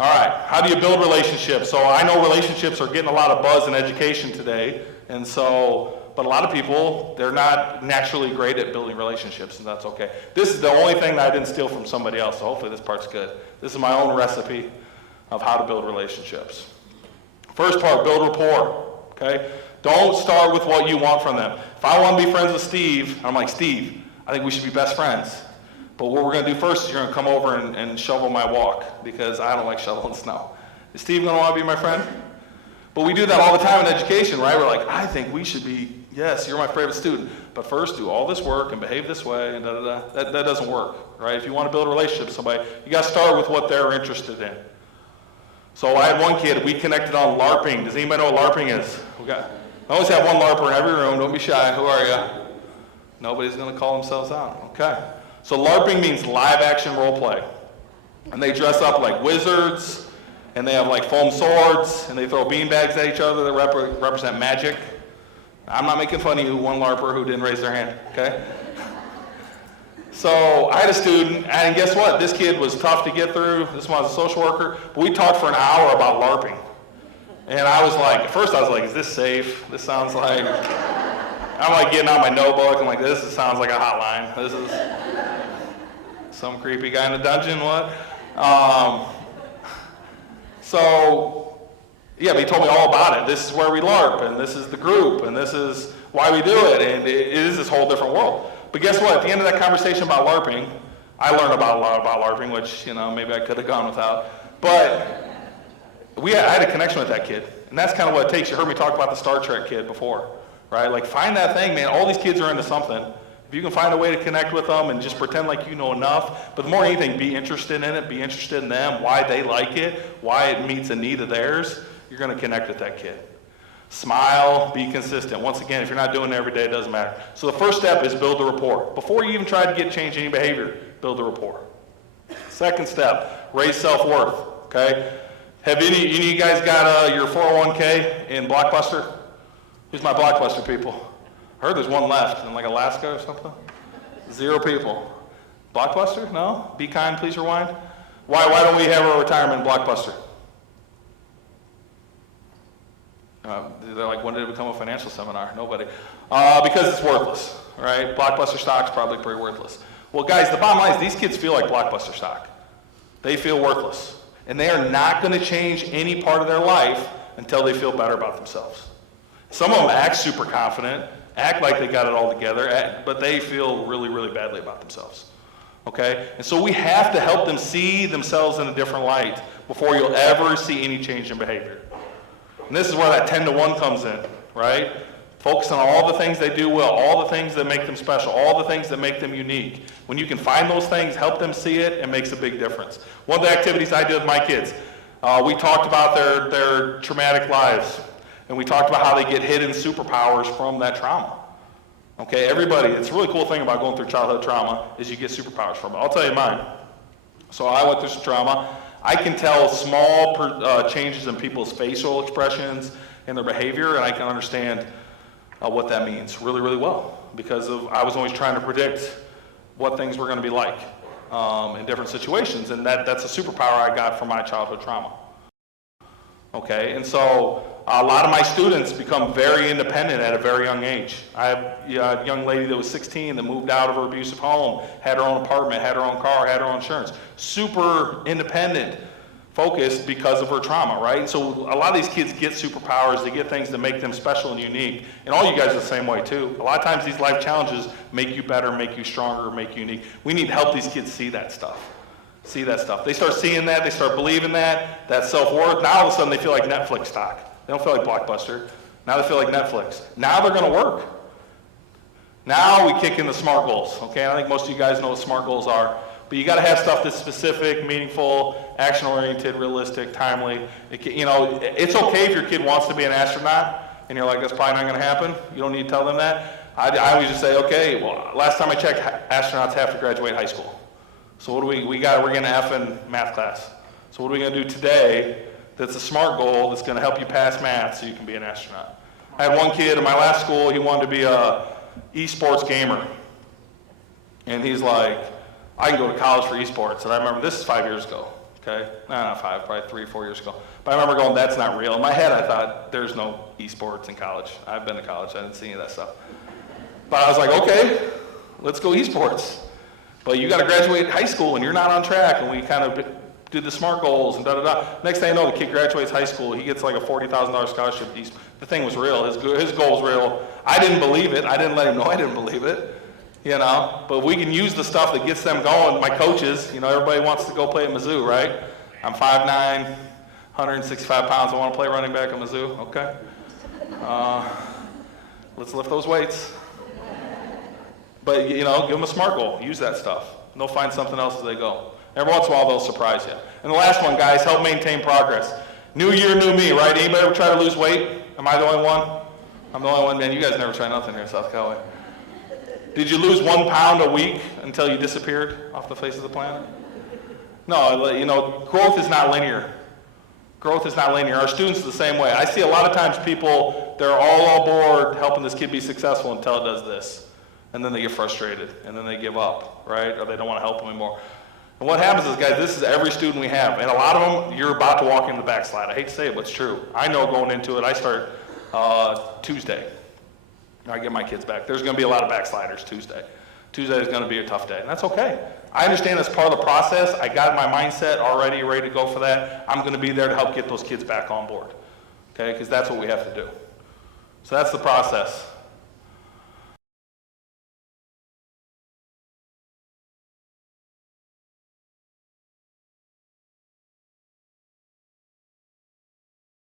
All right, how do you build relationships? So I know relationships are getting a lot of buzz in education today, and so, but a lot of people, they're not naturally great at building relationships, and that's okay. This is the only thing that I didn't steal from somebody else, so hopefully this part's good. This is my own recipe of how to build relationships. First part, build rapport, okay? Don't start with what you want from them. If I want to be friends with Steve, I'm like, Steve, I think we should be best friends. But what we're going to do first is you're going to come over and shovel my walk because I don't like shoveling snow. Is Steve going to want to be my friend? But we do that all the time in education, right? We're like, I think we should be, yes, you're my favorite student, but first do all this work and behave this way and da-da-da. That doesn't work, right? If you want to build a relationship with somebody, you got to start with what they're interested in. So I had one kid, we connected on LARPing. Does anybody know what LARPing is? I always have one LARPer in every room. Don't be shy. Who are you? Nobody's going to call themselves out. Okay. So LARPing means live action role play. And they dress up like wizards, and they have like foam swords, and they throw beanbags at each other that represent magic. I'm not making fun of you, one LARPer who didn't raise their hand, okay? So I had a student, and guess what? This kid was tough to get through. This one was a social worker. But we talked for an hour about LARPing. And I was like, at first I was like, is this safe? This sounds like, I'm like getting out my notebook. I'm like, this sounds like a hotline. This is some creepy guy in a dungeon, what? So, yeah, but he told me all about it. This is where we LARP, and this is the group, and this is why we do it, and it is this whole different world. But guess what? At the end of that conversation about LARPing, I learned a lot about LARPing, which, maybe I could have gone without. But I had a connection with that kid, and that's kind of what it takes. You heard me talk about the Star Trek kid before, right? Like, find that thing, man. All these kids are into something. If you can find a way to connect with them and just pretend like you know enough, but more than anything, be interested in it, be interested in them, why they like it, why it meets a need of theirs, you're going to connect with that kid. Smile, be consistent. Once again, if you're not doing it every day, it doesn't matter. So the first step is build the rapport. Before you even try to change any behavior, build the rapport. Second step, raise self-worth, okay? Have any of you guys got your 401k in Blockbuster? Who's my Blockbuster people? I heard there's one left in like Alaska or something. 0 people. Blockbuster? No? Be kind, please rewind. Why don't we have a retirement in Blockbuster? They're like, when did it become a financial seminar? Nobody. Because it's worthless, right? Blockbuster stock's probably pretty worthless. Well, guys, the bottom line is these kids feel like Blockbuster stock. They feel worthless. And they are not going to change any part of their life until they feel better about themselves. Some of them act super confident, act like they got it all together, but they feel really, really badly about themselves. Okay? And so we have to help them see themselves in a different light before you'll ever see any change in behavior. And this is where that 10-to-1 comes in, right? Focus on all the things they do well, all the things that make them special, all the things that make them unique. When you can find those things, help them see it, it makes a big difference. One of the activities I did with my kids, we talked about their traumatic lives, and we talked about how they get hidden superpowers from that trauma. Okay, everybody, it's a really cool thing about going through childhood trauma is you get superpowers from it. I'll tell you mine. So I went through some trauma. I can tell small changes in people's facial expressions and their behavior, and I can understand what that means really, really well because I was always trying to predict what things were going to be like in different situations, and that's a superpower I got from my childhood trauma. Okay, and so a lot of my students become very independent at a very young age. I have a young lady that was 16 that moved out of her abusive home, had her own apartment, had her own car, had her own insurance. Super independent, focused because of her trauma, right? So a lot of these kids get superpowers, they get things that make them special and unique. And all you guys are the same way too. A lot of times these life challenges make you better, make you stronger, make you unique. We need to help these kids see that stuff. See that stuff. They start seeing that, they start believing that self-worth. Now all of a sudden they feel like Netflix stock. They don't feel like Blockbuster. Now they feel like Netflix. Now they're going to work. Now we kick in the SMART goals. Okay, I think most of you guys know what SMART goals are. But you got to have stuff that's specific, meaningful, action-oriented, realistic, timely. It's okay if your kid wants to be an astronaut, and you're like, that's probably not going to happen. You don't need to tell them that. I always just say, okay, well, last time I checked, astronauts have to graduate high school. So what do we're getting an F in math class. So what are we going to do today that's a SMART goal that's going to help you pass math so you can be an astronaut? I had one kid in my last school, he wanted to be a esports gamer. And he's like, I can go to college for esports. And I remember, this is 5 years ago, okay? No, not 5, probably 3 or 4 years ago. But I remember going, that's not real. In my head, I thought, there's no esports in college. I've been to college, I didn't see any of that stuff. But I was like, okay, let's go esports. But you gotta graduate high school and you're not on track, and we kind of did the SMART goals and da-da-da. Next thing you know, the kid graduates high school, he gets like a $40,000 scholarship. The thing was real, his goal was real. I didn't believe it, I didn't let him know I didn't believe it, you know? But we can use the stuff that gets them going. My coaches, you know, everybody wants to go play at Mizzou, right? I'm 5'9", 165 pounds, I wanna play running back at Mizzou, okay? Let's lift those weights. But, you know, give them a SMART goal, use that stuff. And they'll find something else as they go. Every once in a while, they'll surprise you. And the last one, guys, help maintain progress. New year, new me, right? Anybody ever try to lose weight? Am I the only one? I'm the only one, man. You guys never try nothing here in South Cali. Did you lose 1 pound a week until you disappeared off the face of the planet? No, you know, growth is not linear. Growth is not linear. Our students are the same way. I see a lot of times people, they're all on board helping this kid be successful until it does this. And then they get frustrated, and then they give up, right? Or they don't want to help them anymore. And what happens is, guys, this is every student we have. And a lot of them, you're about to walk into the backslide. I hate to say it, but it's true. I know going into it, I start Tuesday. I get my kids back. There's going to be a lot of backsliders Tuesday. Tuesday is going to be a tough day, and that's okay. I understand that's part of the process. I got my mindset already ready to go for that. I'm going to be there to help get those kids back on board, okay? Because that's what we have to do. So that's the process.